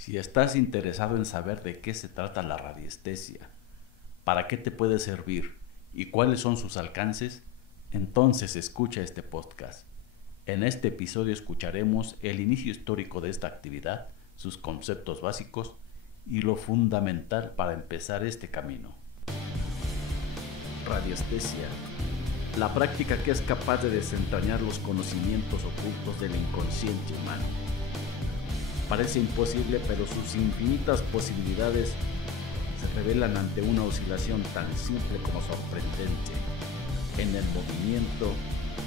Si estás interesado en saber de qué se trata la radiestesia, para qué te puede servir y cuáles son sus alcances, entonces escucha este podcast. En este episodio escucharemos el inicio histórico de esta actividad, sus conceptos básicos y lo fundamental para empezar este camino. Radiestesia, la práctica que es capaz de desentrañar los conocimientos ocultos del inconsciente humano. Parece imposible, pero sus infinitas posibilidades se revelan ante una oscilación tan simple como sorprendente en el movimiento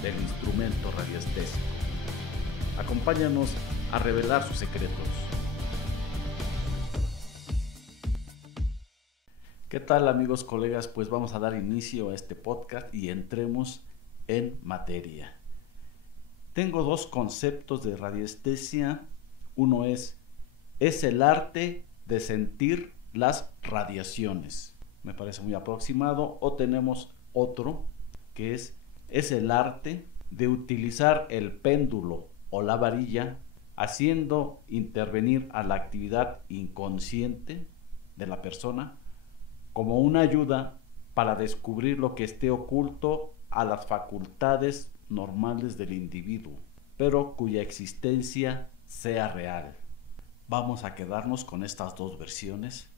del instrumento radiestésico. Acompáñanos a revelar sus secretos. ¿Qué tal, amigos, colegas? Pues vamos a dar inicio a este podcast y entremos en materia. Tengo dos conceptos de radiestesia. Uno es el arte de sentir las radiaciones. Me parece muy aproximado. O tenemos otro que es el arte de utilizar el péndulo o la varilla haciendo intervenir a la actividad inconsciente de la persona como una ayuda para descubrir lo que esté oculto a las facultades normales del individuo, pero cuya existencia sea real. Vamos a quedarnos con estas dos versiones.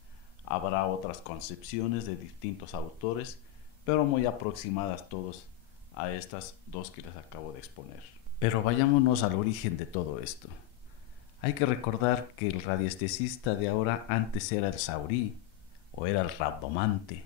Habrá otras concepciones de distintos autores, pero muy aproximadas todos a estas dos que les acabo de exponer. Pero vayámonos al origen de todo esto. Hay que recordar que el radiestesista de ahora antes era el saurí o era el rabdomante,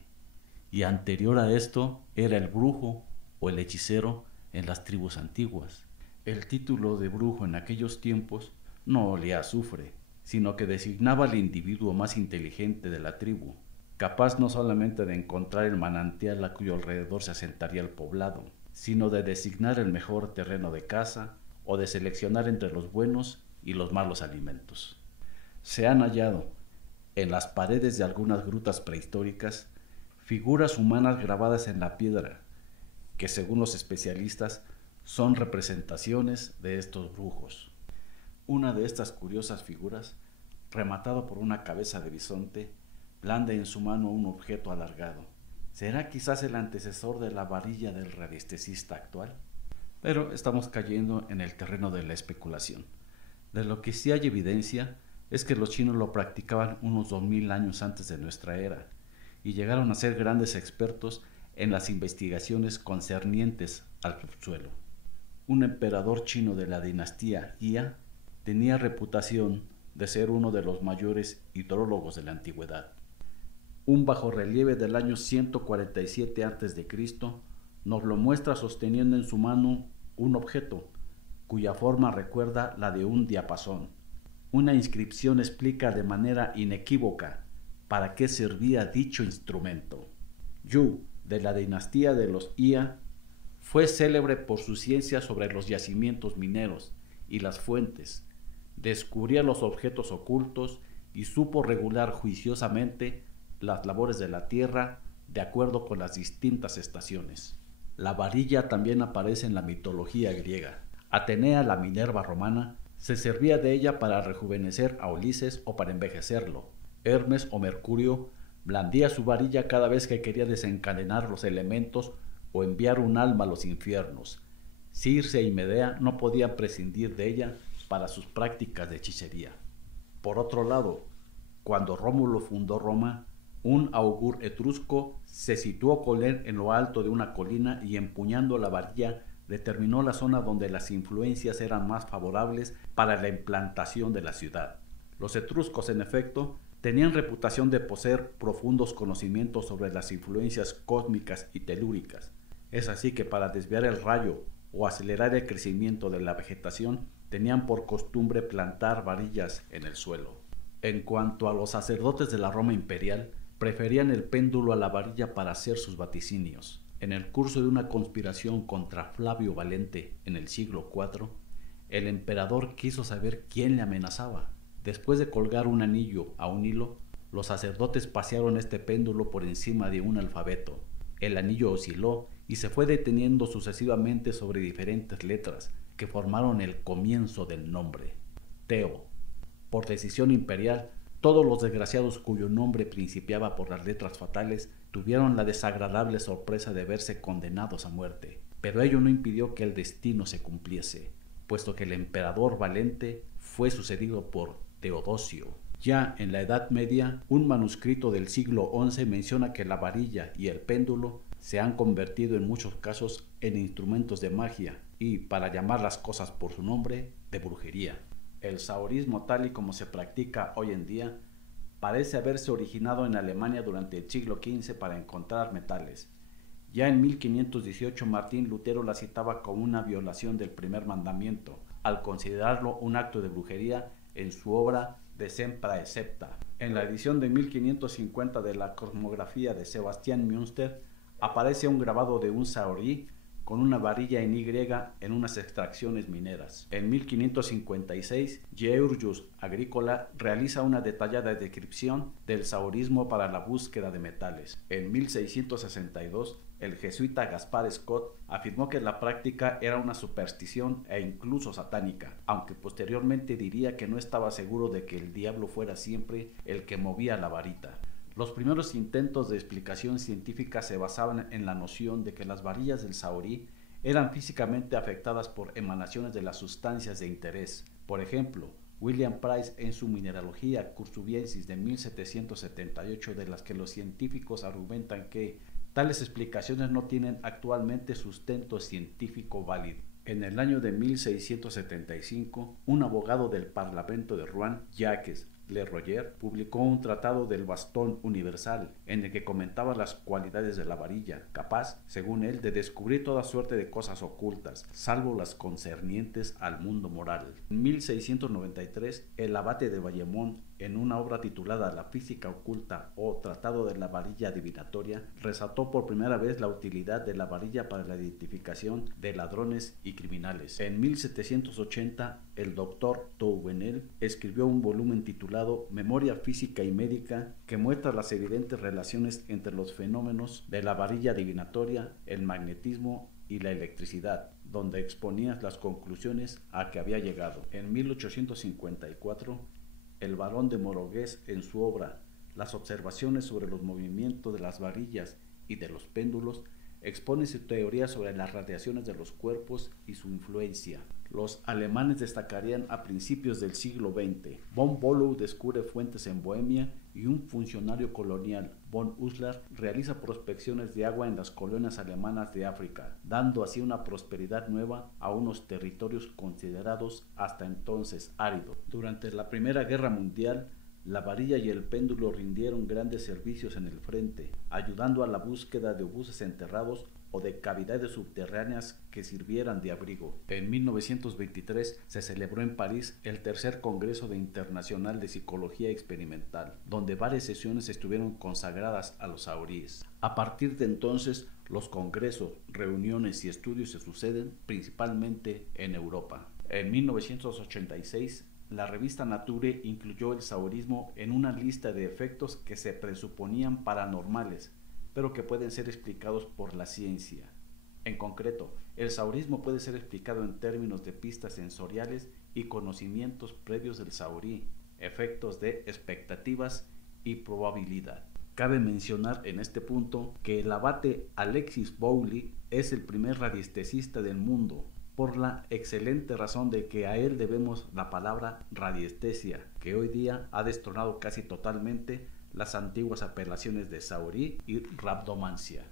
y anterior a esto era el brujo o el hechicero en las tribus antiguas. El título de brujo en aquellos tiempos no olía a azufre, sino que designaba al individuo más inteligente de la tribu, capaz no solamente de encontrar el manantial a cuyo alrededor se asentaría el poblado, sino de designar el mejor terreno de caza o de seleccionar entre los buenos y los malos alimentos. Se han hallado en las paredes de algunas grutas prehistóricas figuras humanas grabadas en la piedra, que según los especialistas son representaciones de estos brujos. Una de estas curiosas figuras, rematado por una cabeza de bisonte, blande en su mano un objeto alargado. ¿Será quizás el antecesor de la varilla del radiestesista actual? Pero estamos cayendo en el terreno de la especulación. De lo que sí hay evidencia es que los chinos lo practicaban unos 2000 años antes de nuestra era y llegaron a ser grandes expertos en las investigaciones concernientes al subsuelo. Un emperador chino de la dinastía Jia tenía reputación de ser uno de los mayores hidrólogos de la antigüedad. Un bajorrelieve del año 147 a.C. nos lo muestra sosteniendo en su mano un objeto cuya forma recuerda la de un diapasón. Una inscripción explica de manera inequívoca para qué servía dicho instrumento. Yu, de la dinastía de los Jia, fue célebre por su ciencia sobre los yacimientos mineros y las fuentes. Descubría los objetos ocultos y supo regular juiciosamente las labores de la tierra de acuerdo con las distintas estaciones. La varilla también aparece en la mitología griega. Atenea, la Minerva romana, se servía de ella para rejuvenecer a Ulises o para envejecerlo. Hermes o Mercurio blandía su varilla cada vez que quería desencadenar los elementos o enviar un alma a los infiernos. Circe y Medea no podían prescindir de ella para sus prácticas de hechicería. Por otro lado, cuando Rómulo fundó Roma, un augur etrusco se situó con él en lo alto de una colina y empuñando la varilla determinó la zona donde las influencias eran más favorables para la implantación de la ciudad. Los etruscos, en efecto, tenían reputación de poseer profundos conocimientos sobre las influencias cósmicas y telúricas. Es así que para desviar el rayo o acelerar el crecimiento de la vegetación, tenían por costumbre plantar varillas en el suelo. En cuanto a los sacerdotes de la Roma imperial, preferían el péndulo a la varilla para hacer sus vaticinios. En el curso de una conspiración contra Flavio Valente en el siglo IV, el emperador quiso saber quién le amenazaba. Después de colgar un anillo a un hilo, los sacerdotes pasearon este péndulo por encima de un alfabeto. El anillo osciló y se fue deteniendo sucesivamente sobre diferentes letras que formaron el comienzo del nombre: Teo, Por decisión imperial, todos los desgraciados cuyo nombre principiaba por las letras fatales tuvieron la desagradable sorpresa de verse condenados a muerte. Pero ello no impidió que el destino se cumpliese, puesto que el emperador Valente fue sucedido por Teodosio. Ya en la Edad Media, un manuscrito del siglo XI menciona que la varilla y el péndulo se han convertido en muchos casos en instrumentos de magia y, para llamar las cosas por su nombre, de brujería. El sahorismo tal y como se practica hoy en día parece haberse originado en Alemania durante el siglo XV para encontrar metales. Ya en 1518 Martín Lutero la citaba como una violación del primer mandamiento, al considerarlo un acto de brujería en su obra De Sempra et Septa. En la edición de 1550 de la Cosmografía de Sebastián Münster aparece un grabado de un sahorí con una varilla en Y en unas extracciones mineras. En 1556, Georgius Agricola realiza una detallada descripción del sahorismo para la búsqueda de metales. En 1662, el jesuita Gaspar Scott afirmó que la práctica era una superstición e incluso satánica, aunque posteriormente diría que no estaba seguro de que el diablo fuera siempre el que movía la varita. Los primeros intentos de explicación científica se basaban en la noción de que las varillas del sahorí eran físicamente afectadas por emanaciones de las sustancias de interés. Por ejemplo, William Price en su Mineralogia Cursuviensis de 1778, de las que los científicos argumentan que tales explicaciones no tienen actualmente sustento científico válido. En el año de 1675, un abogado del Parlamento de Rouen, Jacques Le Royer, publicó un tratado del bastón universal en el que comentaba las cualidades de la varilla, capaz, según él, de descubrir toda suerte de cosas ocultas, salvo las concernientes al mundo moral. En 1693, el abate de Vallemont, en una obra titulada La física oculta o Tratado de la varilla adivinatoria, resaltó por primera vez la utilidad de la varilla para la identificación de ladrones y criminales. En 1780, el doctor Touvenel escribió un volumen titulado Memoria física y médica, que muestra las evidentes relaciones entre los fenómenos de la varilla adivinatoria, el magnetismo y la electricidad, donde exponía las conclusiones a que había llegado. En 1854, el barón de Morogués, en su obra Las observaciones sobre los movimientos de las varillas y de los péndulos, expone su teoría sobre las radiaciones de los cuerpos y su influencia. Los alemanes destacarían a principios del siglo XX. Von Bülow descubre fuentes en Bohemia y un funcionario colonial, von Uslar, realiza prospecciones de agua en las colonias alemanas de África, dando así una prosperidad nueva a unos territorios considerados hasta entonces áridos. Durante la Primera Guerra Mundial, la varilla y el péndulo rindieron grandes servicios en el frente, ayudando a la búsqueda de obuses enterrados o de cavidades subterráneas que sirvieran de abrigo. En 1923 se celebró en París el tercer Congreso Internacional de Psicología Experimental, donde varias sesiones estuvieron consagradas a los sahoríes. A partir de entonces, los congresos, reuniones y estudios se suceden principalmente en Europa. En 1986, la revista Nature incluyó el sahorismo en una lista de efectos que se presuponían paranormales, pero que pueden ser explicados por la ciencia. En concreto, el sahorismo puede ser explicado en términos de pistas sensoriales y conocimientos previos del sahorí, efectos de expectativas y probabilidad. Cabe mencionar en este punto que el abate Alexis Bowley es el primer radiestesista del mundo, por la excelente razón de que a él debemos la palabra radiestesia, que hoy día ha destronado casi totalmente las antiguas apelaciones de sahorí y rabdomancia.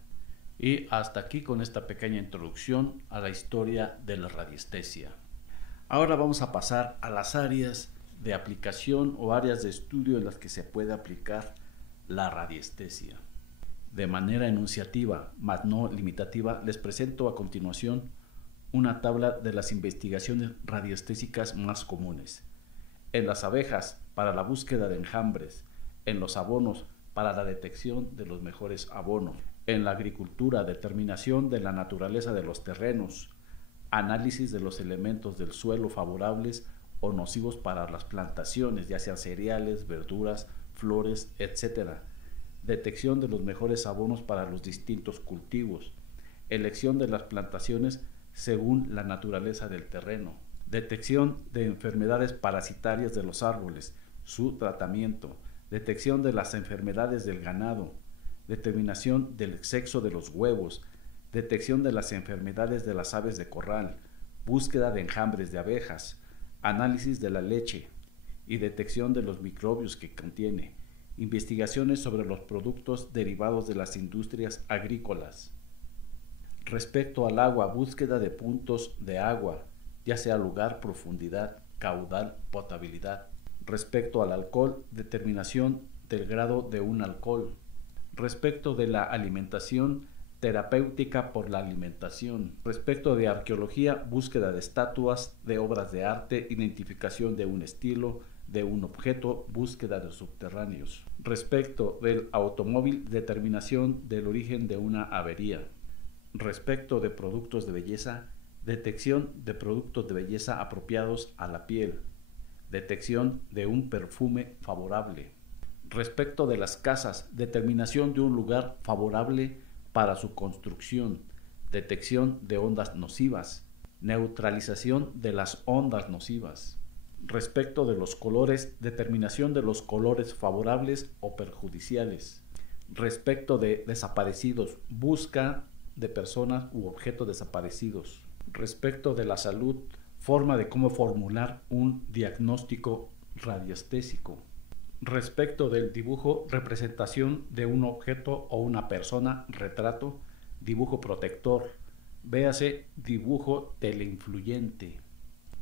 Y hasta aquí con esta pequeña introducción a la historia de la radiestesia. Ahora vamos a pasar a las áreas de aplicación o áreas de estudio en las que se puede aplicar la radiestesia. De manera enunciativa, mas no limitativa, les presento a continuación una tabla de las investigaciones radiestésicas más comunes. En las abejas, para la búsqueda de enjambres. En los abonos, para la detección de los mejores abonos. En la agricultura, determinación de la naturaleza de los terrenos. Análisis de los elementos del suelo favorables o nocivos para las plantaciones, ya sean cereales, verduras, flores, etc. Detección de los mejores abonos para los distintos cultivos. Elección de las plantaciones según la naturaleza del terreno. detección de enfermedades parasitarias de los árboles, su tratamiento, detección de las enfermedades del ganado, determinación del sexo de los huevos, detección de las enfermedades de las aves de corral, búsqueda de enjambres de abejas, análisis de la leche y detección de los microbios que contiene, investigaciones sobre los productos derivados de las industrias agrícolas. Respecto al agua, búsqueda de puntos de agua, ya sea lugar, profundidad, caudal, potabilidad. Respecto al alcohol, determinación del grado de un alcohol. Respecto de la alimentación, terapéutica por la alimentación. Respecto de arqueología, búsqueda de estatuas, de obras de arte, identificación de un estilo, de un objeto, búsqueda de subterráneos. Respecto del automóvil, determinación del origen de una avería. Respecto de productos de belleza, detección de productos de belleza apropiados a la piel. Detección de un perfume favorable. Respecto de las casas, determinación de un lugar favorable para su construcción, detección de ondas nocivas, neutralización de las ondas nocivas. Respecto de los colores, determinación de los colores favorables o perjudiciales. Respecto de desaparecidos, busca de personas u objetos desaparecidos. Respecto de la salud, forma de cómo formular un diagnóstico radiestésico. Respecto del dibujo, representación de un objeto o una persona, retrato, dibujo protector, véase dibujo teleinfluyente.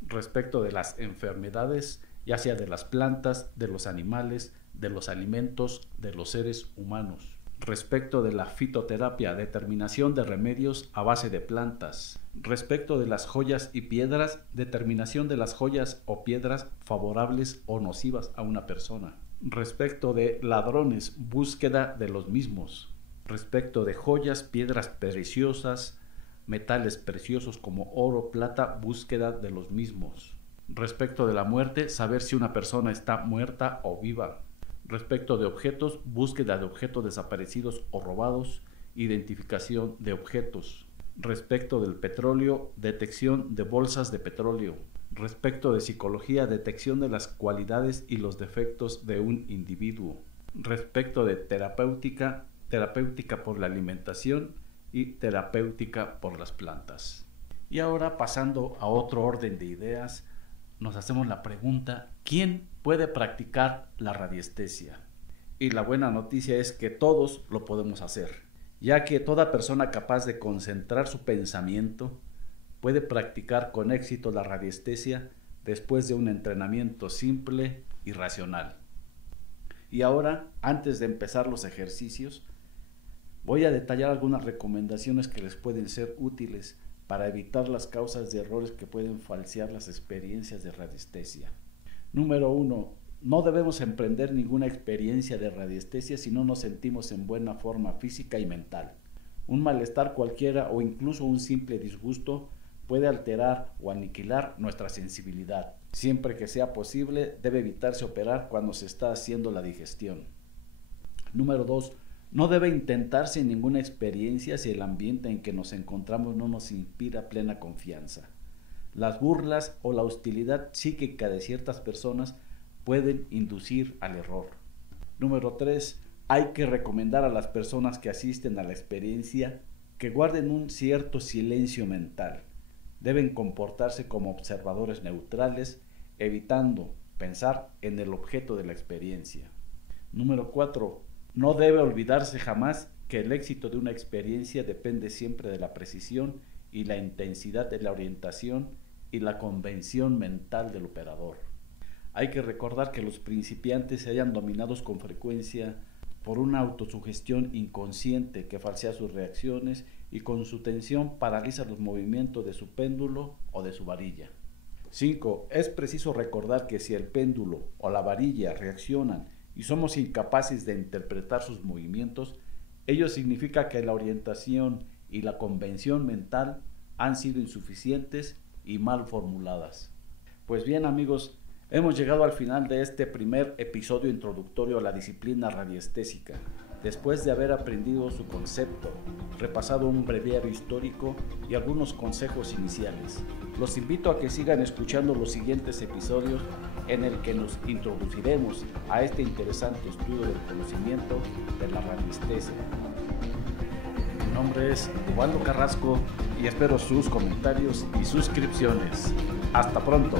Respecto de las enfermedades, ya sea de las plantas, de los animales, de los alimentos, de los seres humanos. Respecto de la fitoterapia, determinación de remedios a base de plantas. Respecto de las joyas y piedras, determinación de las joyas o piedras favorables o nocivas a una persona. Respecto de ladrones, búsqueda de los mismos. Respecto de joyas, piedras preciosas, metales preciosos como oro, plata, búsqueda de los mismos. Respecto de la muerte, saber si una persona está muerta o viva. Respecto de objetos, búsqueda de objetos desaparecidos o robados, identificación de objetos. Respecto del petróleo, detección de bolsas de petróleo. Respecto de psicología, detección de las cualidades y los defectos de un individuo. Respecto de terapéutica, terapéutica por la alimentación y terapéutica por las plantas. Y ahora, pasando a otro orden de ideas, nos hacemos la pregunta: ¿quién puede practicar la radiestesia? Y la buena noticia es que todos lo podemos hacer, ya que toda persona capaz de concentrar su pensamiento puede practicar con éxito la radiestesia después de un entrenamiento simple y racional. Y ahora, antes de empezar los ejercicios, voy a detallar algunas recomendaciones que les pueden ser útiles para evitar las causas de errores que pueden falsear las experiencias de radiestesia. Número 1. No debemos emprender ninguna experiencia de radiestesia si no nos sentimos en buena forma física y mental. Un malestar cualquiera o incluso un simple disgusto puede alterar o aniquilar nuestra sensibilidad. Siempre que sea posible, debe evitarse operar cuando se está haciendo la digestión. Número 2. No debe intentarse ninguna experiencia si el ambiente en que nos encontramos no nos inspira plena confianza. Las burlas o la hostilidad psíquica de ciertas personas pueden inducir al error. Número 3. Hay que recomendar a las personas que asisten a la experiencia que guarden un cierto silencio mental. Deben comportarse como observadores neutrales, evitando pensar en el objeto de la experiencia. Número 4. No debe olvidarse jamás que el éxito de una experiencia depende siempre de la precisión y la intensidad de la orientación y la convención mental del operador. Hay que recordar que los principiantes se hallan dominados con frecuencia por una autosugestión inconsciente que falsea sus reacciones y con su tensión paraliza los movimientos de su péndulo o de su varilla. 5. Es preciso recordar que si el péndulo o la varilla reaccionan y somos incapaces de interpretar sus movimientos, ello significa que la orientación y la convención mental han sido insuficientes y mal formuladas. Pues bien, amigos, hemos llegado al final de este primer episodio introductorio a la disciplina radiestésica. Después de haber aprendido su concepto, repasado un breviario histórico y algunos consejos iniciales, los invito a que sigan escuchando los siguientes episodios en el que nos introduciremos a este interesante estudio del conocimiento de la radiestesia. Mi nombre es Ubaldo Carrasco y espero sus comentarios y suscripciones. Hasta pronto.